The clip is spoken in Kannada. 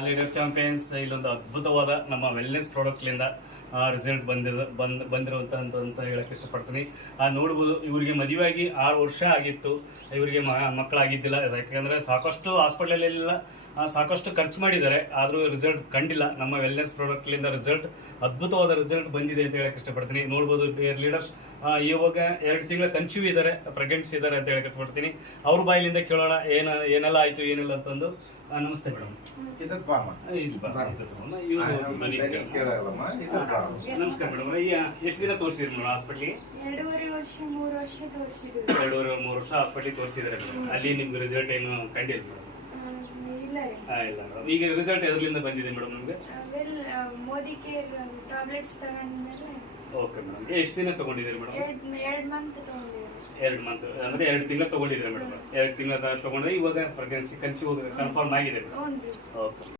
ಲೀಡರ್ ಚಾಂಪಿಯನ್ಸ್ ಇಲ್ಲೊಂದು ಅದ್ಭುತವಾದ ನಮ್ಮ ವೆಲ್ನೆಸ್ ಪ್ರಾಡಕ್ಟ್ಲಿಂದ ರಿಸಲ್ಟ್ ಬಂದಿರುವಂತ ಅಂತ ಹೇಳಕ್ಕೆ ಇಷ್ಟಪಡ್ತೀನಿ. ನೋಡ್ಬೋದು, ಇವರಿಗೆ ಮದುವೆಯಾಗಿ 6 ವರ್ಷ ಆಗಿತ್ತು, ಇವರಿಗೆ ಮಕ್ಕಳಾಗಿದ್ದಿಲ್ಲ. ಯಾಕಂದ್ರೆ ಸಾಕಷ್ಟು ಹಾಸ್ಪಿಟಲಲ್ಲೆಲ್ಲ ಸಾಕಷ್ಟು ಖರ್ಚು ಮಾಡಿದ್ದಾರೆ, ಆದರೂ ರಿಸಲ್ಟ್ ಕಂಡಿಲ್ಲ. ನಮ್ಮ ವೆಲ್ನೆಸ್ ಪ್ರಾಡಕ್ಟ್ಲಿಂದ ಅದ್ಭುತವಾದ ರಿಸಲ್ಟ್ ಬಂದಿದೆ ಅಂತ ಹೇಳಕ್ಕೆ ಇಷ್ಟಪಡ್ತೀನಿ. ನೋಡ್ಬೋದು, ಲೀಡರ್ಸ್ ಇವಾಗ 2 ತಿಂಗಳ ಕನ್ಸೀವ್ ಇದ್ದಾರೆ, ಪ್ರೆಗ್ನೆನ್ಸಿ ಇದ್ದಾರೆ ಅಂತ ಹೇಳಕ್ಕೆ ಇಷ್ಟಪಡ್ತೀನಿ. ಅವ್ರ ಬಾಯಿಲಿಂದ ಕೇಳೋಣ ಏನೆಲ್ಲ ಆಯ್ತು ಏನಿಲ್ಲ ಅಂತಂದು. ನಮಸ್ತೆ ಮೇಡಮ್. ನಮಸ್ಕಾರ ಮೇಡಮ್. ಎಷ್ಟು ದಿನ ತೋರಿಸಿದ್ರಿ ಮೇಡಮ್ ಹಾಸ್ಪಿಟ್ಲಿಗೆ? 2.5-3 ವರ್ಷ ಹಾಸ್ಪಿಟ್ಲಿಗೆ ತೋರಿಸಿದ್ರೆ ಮೇಡಮ್. ಅಲ್ಲಿ ನಿಮ್ಗೆ ರಿಸಲ್ಟ್ ಏನು ಕಂಡಿಲ್ಲ ಮೇಡಮ್? ಇಲ್ಲ ಮೇಡಮ್. ಈಗ ರಿಸಲ್ಟ್ ಎದ್ರಲಿಂದ ಬಂದಿದೆ ಮೇಡಮ್ ನಮ್ಗೆ? ಮೋದಿ ಕೇರ್ ಟ್ಯಾಬ್ಲೆಟ್ಸ್ ತಗೊಂಡ್ಮೇಲೆ. Okay madam. ಎಷ್ಟು ದಿನ ತಗೊಂಡಿದ್ದೀರಿ ಮೇಡಮ್? 2 ಮಂತ್ ತಗೊಂಡಿದ್ದೀನಿ. 2 ಮಂತ್ ಅಂದ್ರೆ 2 ತಿಂಗಳು ತಗೊಂಡಿದ್ದೀರಾ ಮೇಡಮ್? 2 ತಿಂಗಳ ತಗೊಂಡ್ರೆ ಇವಾಗ ಪ್ರೆಗ್ನೆನ್ಸಿ ಕನ್ಫರ್ಮ್ ಆಗಿದೆ ಮೇಡಮ್. ಓಕೆ.